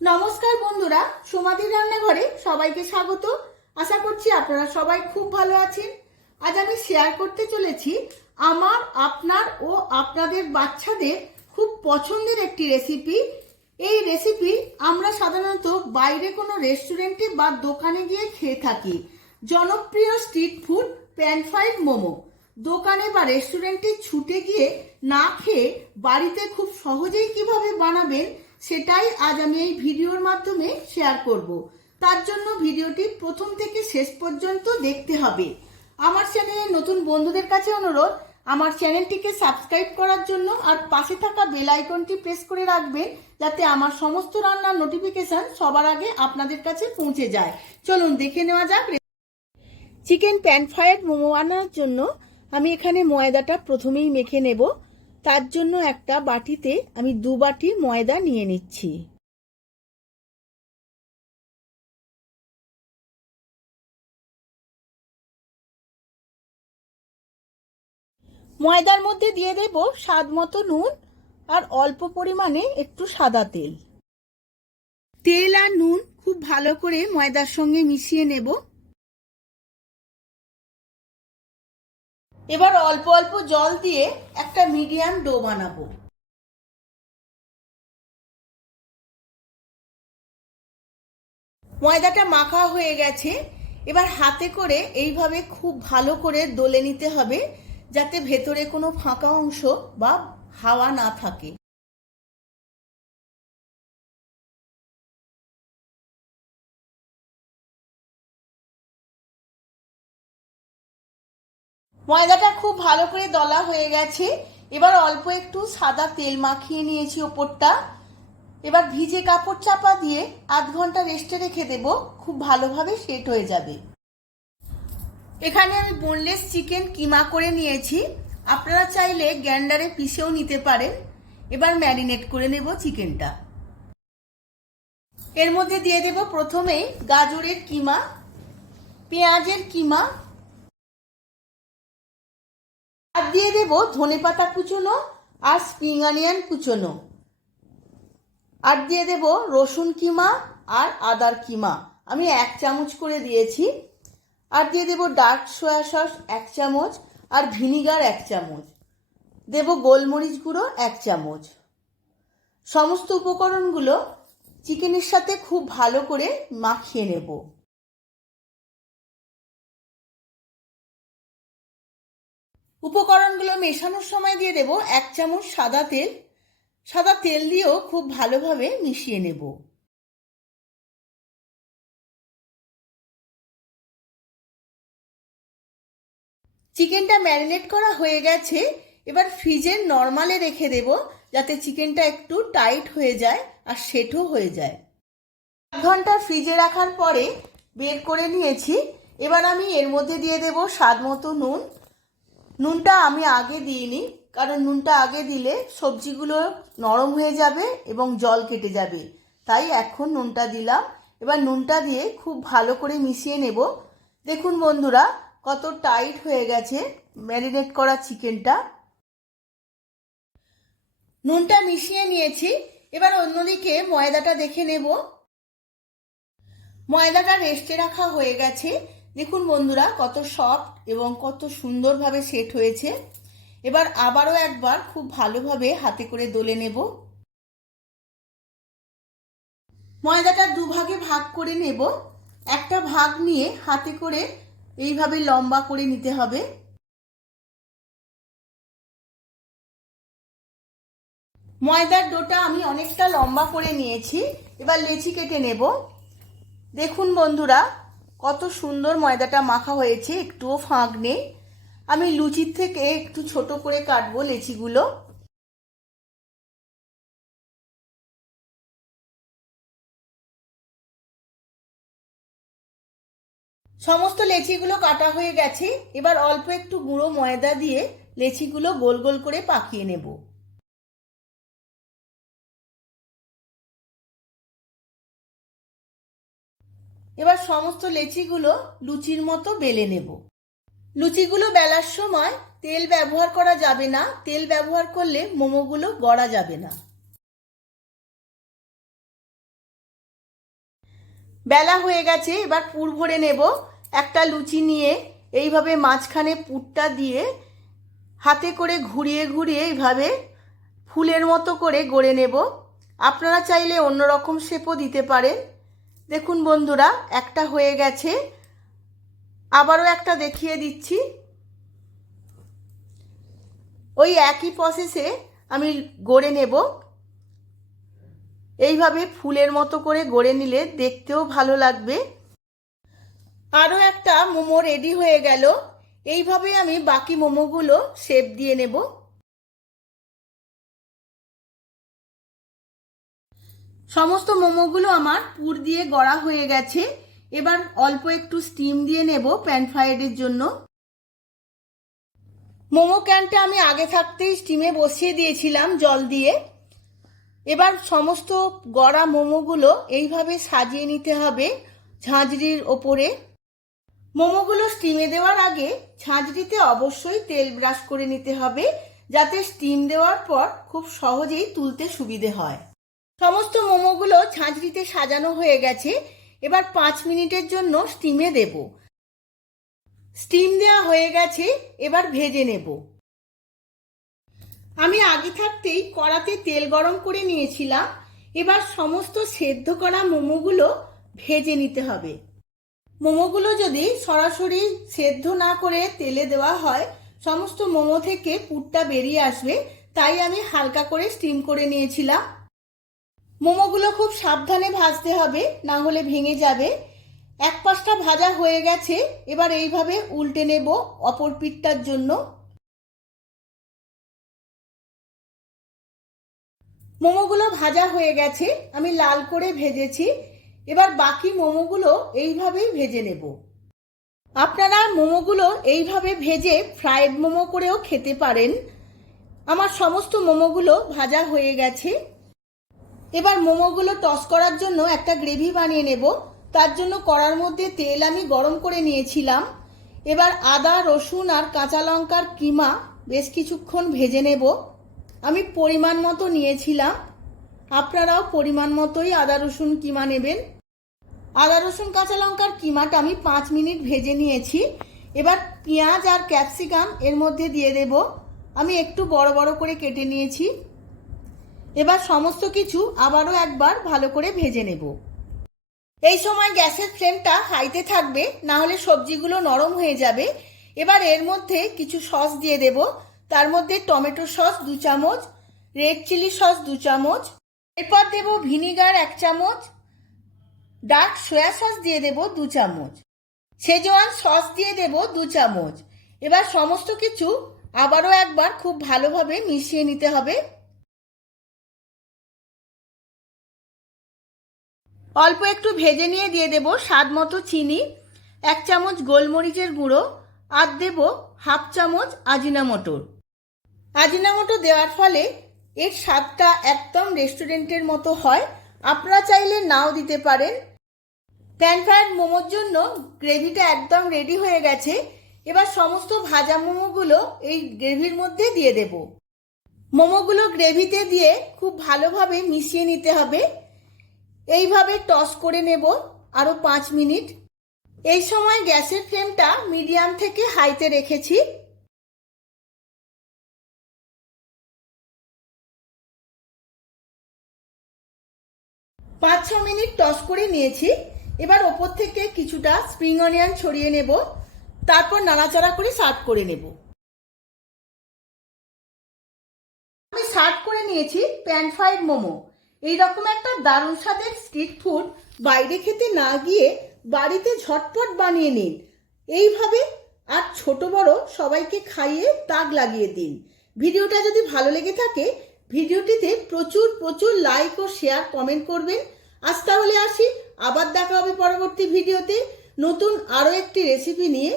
নমস্কার বন্ধুরা, সোমাদির রান্নাঘরে সবাইকে স্বাগত। আশা করছি আপনারা সবাই খুব ভালো আছেন। আজ আমি শেয়ার করতে চলেছি আমার, আপনার ও আপনাদের বাচ্চাদের খুব পছন্দের একটি রেসিপি। এই রেসিপি আমরা সাধারণত বাইরে কোনো রেস্টুরেন্টে বা দোকানে গিয়ে খেয়ে থাকি। জনপ্রিয় street food pan fried momo. দোকানে বা রেস্টুরেন্টে ছুটে গিয়ে না খেয়ে বাড়িতে খুব সহজেই কিভাবে বানাবেন সেটাই আজ আমি এই ভিডিওর মাধ্যমে শেয়ার করব। তার জন্য ভিডিওটি প্রথম থেকে শেষ পর্যন্ত দেখতে হবে। আমার চ্যানেলে নতুন বন্ধুদের কাছে অনুরোধ, আমার চ্যানেলটিকে সাবস্ক্রাইব করার জন্য আর পাশে থাকা বেল আইকনটি প্রেস করে রাখবেন, যাতে আমার সমস্ত রান্নার নোটিফিকেশন সবার আগে আপনাদের কাছে পৌঁছে যায়। চলুন দেখে নেওয়া যাক। চিকেন প্যান ফ্রাইড মোমো বানানোর জন্য আমি এখানে ময়দাটা প্রথমেই মেখে নেব। তার জন্য একটা বাটিতে আমি 2 বাটি ময়দা নিয়ে নিচ্ছি। ময়দার মধ্যে দিয়ে দেব স্বাদ মতো নুন আর অল্প পরিমাণে একটু সাদা তেল। তেল আর নুন খুব ভালো করে ময়দার সঙ্গে মিশিয়ে নেব। এবার অল্প অল্প জল দিয়ে একটা মিডিয়াম ডো বানাবো। ময়দাটা মাখা হয়ে গেছে। এবার হাতে করে এইভাবে খুব ভালো করে দলে নিতে হবে, যাতে ভেতরে কোনো ফাঁকা অংশ বা হাওয়া না থাকে। ময়দাটা খুব ভালো করে দলা হয়ে গেছে। এবার অল্প একটু সাদা তেল মাখিয়ে নিয়েছি ওপরটা। এবার ভিজে কাপড় চাপা দিয়ে আধ ঘন্টা রেস্টে রেখে দেব, খুব ভালোভাবে সেট হয়ে যাবে। এখানে আমি বোনলেস চিকেন কিমা করে নিয়েছি, আপনারা চাইলে গ্রাইন্ডারে পিষেও নিতে পারেন। এবার ম্যারিনেট করে নেব চিকেনটা। এর মধ্যে দিয়ে দেব প্রথমেই গাজরের কিমা, পেঁয়াজের কিমা, আর দিয়ে দেব ধনেপাতা কুচোনো আর স্প্রিং অনিয়ন কুচোনো, আর দিয়ে দেব রসুন কিমা আর আদার কিমা আমি 1 চামচ করে দিয়েছি, আর দিয়ে দেব ডার্ক সয়া সস 1 চামচ আর ভিনিগার 1 চামচ, দেব গোলমরিচ গুঁড়ো 1 চামচ। সমস্ত উপকরণগুলো চিকেনের সাথে খুব ভালো করে মাখিয়ে নেব। উপকরণগুলো মেশানোর সময় দিয়ে দেব 1 চামচ সাদা তেল। সাদা তেল দিয়েও খুব ভালোভাবে মিশিয়ে নেব। চিকেনটা ম্যারিনেট করা হয়ে গেছে। এবার ফ্রিজে নর্মালে রেখে দেব, যাতে চিকেনটা একটু টাইট হয়ে যায় আর সেটও হয়ে যায়। 1 ঘন্টা ফ্রিজে রাখার পরে বের করে নিয়েছি। এবার আমি এর মধ্যে দিয়ে দেব স্বাদ মতো নুন। নুনটা আমি আগে দিইনি, কারণ নুনটা আগে দিলে সবজিগুলো নরম হয়ে যাবে এবং জল কেটে যাবে, তাই এখন নুনটা দিলাম। এবার নুনটা দিয়ে খুব ভালো করে মিশিয়ে নেব। দেখুন বন্ধুরা, কত টাইট হয়ে গেছে ম্যারিনেট করা চিকেনটা। নুনটা মিশিয়ে নিয়েছি। এবার অন্যদিকে ময়দাটা দেখে নেব। ময়দাটা রেস্টে রাখা হয়ে গেছে। দেখুন বন্ধুরা, কত সফট এবং কত সুন্দরভাবে সেট হয়েছে। এবার আবারও একবার খুব ভালোভাবে হাতে করে দলে নেব। ময়দাটা 2 ভাগে ভাগ করে নেব। একটা ভাগ নিয়ে হাতে করে এইভাবে লম্বা করে নিতে হবে। ময়দার ডোটা আমি অনেকটা লম্বা করে নিয়েছি। এবার লেচি কেটে নেব। দেখুন বন্ধুরা, কত সুন্দর ময়দাটা মাখা হয়েছে, একটুও ফাঁক নেই। আমি লুচির থেকে একটু ছোট করে কাটবো লেচিগুলো। সমস্ত লেচিগুলো কাটা হয়ে গেছে। এবার অল্প একটু গুঁড়ো ময়দা দিয়ে লেচিগুলো গোল গোল করে পাকিয়ে নেব। এবার সমস্ত লেচিগুলো লুচির মতো বেলে নেব। লুচিগুলো বেলার সময় তেল ব্যবহার করা যাবে না, তেল ব্যবহার করলে মোমোগুলো গড়া যাবে না। বেলা হয়ে গেছে, এবার পুর ভরে নেব। একটা লুচি নিয়ে এইভাবে মাঝখানে পুরটা দিয়ে হাতে করে ঘুরিয়ে ঘুরিয়ে এইভাবে ফুলের মতো করে গড়ে নেব। আপনারা চাইলে অন্যরকম শেপও দিতে পারেন। দেখুন বন্ধুরা, একটা হয়ে গেছে, আবারও একটা দেখিয়ে দিচ্ছি। ওই একই প্রসেসে আমি গড়ে নেব। এইভাবে ফুলের মতো করে গড়ে নিলে দেখতেও ভালো লাগবে। আরও একটা মোমো রেডি হয়ে গেল। এইভাবে আমি বাকি মোমোগুলো শেপ দিয়ে নেব। সমস্ত মোমোগুলো আমার পুর দিয়ে গড়া হয়ে গেছে। এবার অল্প একটু স্টিম দিয়ে নেব প্যান ফ্রাইডের জন্য। মোমো ক্যানটা আমি আগে থাকতেই স্টিমে বসিয়ে দিয়েছিলাম জল দিয়ে। এবার সমস্ত গড়া মোমোগুলো এইভাবে সাজিয়ে নিতে হবে ঝাঁঝরির ওপরে। মোমোগুলো স্টিমে দেওয়ার আগে ঝাঁঝরিতে অবশ্যই তেল ব্রাশ করে নিতে হবে, যাতে স্টিম দেওয়ার পর খুব সহজেই তুলতে সুবিধে হয়। সমস্ত মোমোগুলো ঝাঁঝরিতে সাজানো হয়ে গেছে। এবার 5 মিনিটের জন্য স্টিমে দেব। স্টিম দেওয়া হয়ে গেছে, এবার ভেজে নেব। আমি আগে থাকতেই কড়াতে তেল গরম করে নিয়েছিলাম। এবার সমস্ত সেদ্ধ করা মোমোগুলো ভেজে নিতে হবে। মোমোগুলো যদি সরাসরি সেদ্ধ না করে তেলে দেওয়া হয়, সমস্ত মোমো থেকে পুরটা বেরিয়ে আসবে, তাই আমি হালকা করে স্টিম করে নিয়েছিলাম। মোমোগুলো খুব সাবধানে ভাজতে হবে, না হলে ভেঙে যাবে। এক পাশটা ভাজা হয়ে গেছে, এবার এইভাবে উল্টে নেব অপর পিঠটার জন্য। মোমোগুলো ভাজা হয়ে গেছে, আমি লাল করে ভেজেছি। এবার বাকি মোমোগুলো এইভাবেই ভেজে নেব। আপনারা মোমোগুলো এইভাবে ভেজে ফ্রাইড মোমো করেও খেতে পারেন। আমার সমস্ত মোমোগুলো ভাজা হয়ে গেছে। এবার মোমোগুলো টস করার জন্য একটা গ্রেভি বানিয়ে নেব। তার জন্য কড়ার মধ্যে তেল আমি গরম করে নিয়েছিলাম। এবার আদা, রসুন আর কাঁচা লঙ্কার কিমা বেশ কিছুক্ষণ ভেজে নেব। আমি পরিমাণ মতো নিয়েছিলাম, আপনারাও পরিমাণ মতোই আদা রসুন কিমা নেবেন। আদা রসুন কাঁচা লঙ্কার কিমাটা আমি 5 মিনিট ভেজে নিয়েছি। এবার পেঁয়াজ আর ক্যাপসিকাম এর মধ্যে দিয়ে দেব। আমি একটু বড় বড় করে কেটে নিয়েছি। এবার সমস্ত কিছু আবারও একবার ভালো করে ভেজে নেব। এই সময় গ্যাসের ফ্লেমটা হাইতে থাকবে, না হলে সবজিগুলো নরম হয়ে যাবে। এবার এর মধ্যে কিছু সস দিয়ে দেব। তার মধ্যে টমেটো সস 2 চামচ, রেড চিলি সস 2 চামচ, এরপর দেব ভিনিগার 1 চামচ, ডার্ক সয়া সস দিয়ে দেব 2 চামচ, শেজওয়ান সস দিয়ে দেব 2 চামচ। এবার সমস্ত কিছু আবারও একবার খুব ভালোভাবে মিশিয়ে নিতে হবে। অল্প একটু ভেজে নিয়ে দিয়ে দেব স্বাদ মতো চিনি, 1 চামচ গোলমরিচের গুঁড়ো, আর দেব 1/2 চামচ আজিনামোটো। আজিনামোটো দেওয়ার ফলে এর স্বাদটা একদম রেস্টুরেন্টের মতো হয়। আপনারা চাইলে নাও দিতে পারেন। প্যান ফ্রাইড মোমোর জন্য গ্রেভিটা একদম রেডি হয়ে গেছে। এবার সমস্ত ভাজা মোমোগুলো এই গ্রেভির মধ্যে দিয়ে দেব। মোমোগুলো গ্রেভিতে দিয়ে খুব ভালোভাবে মিশিয়ে নিতে হবে। এইভাবে টস করে নেব আরও 5 মিনিট। এই সময় গ্যাসের ফ্লেমটা মিডিয়াম থেকে হাইতে রেখেছি। 5-6 মিনিট টস করে নিয়েছি। এবার ওপর থেকে কিছুটা স্প্রিং অনিয়ন ছড়িয়ে নেব, তারপর নাড়াচাড়া করে সার্ভ করে নেব। আমি সার্ভ করে নিয়েছি প্যান ফ্রাইড মোমো। এইরকম একটা দারুণ স্বাদের স্ট্রিট ফুড বাইরে খেতে না গিয়ে বাড়িতে ঝটপট বানিয়ে নিন এইভাবে, আর ছোট বড় সবাইকে খাইয়ে তাক লাগিয়ে দিন। ভিডিওটা যদি ভালো লেগে থাকে ভিডিওটিতে প্রচুর প্রচুর লাইক ও শেয়ার কমেন্ট করবেন। আজ তাহলে আসি, আবার দেখা হবে পরবর্তী ভিডিওতে নতুন আরও একটি রেসিপি নিয়ে।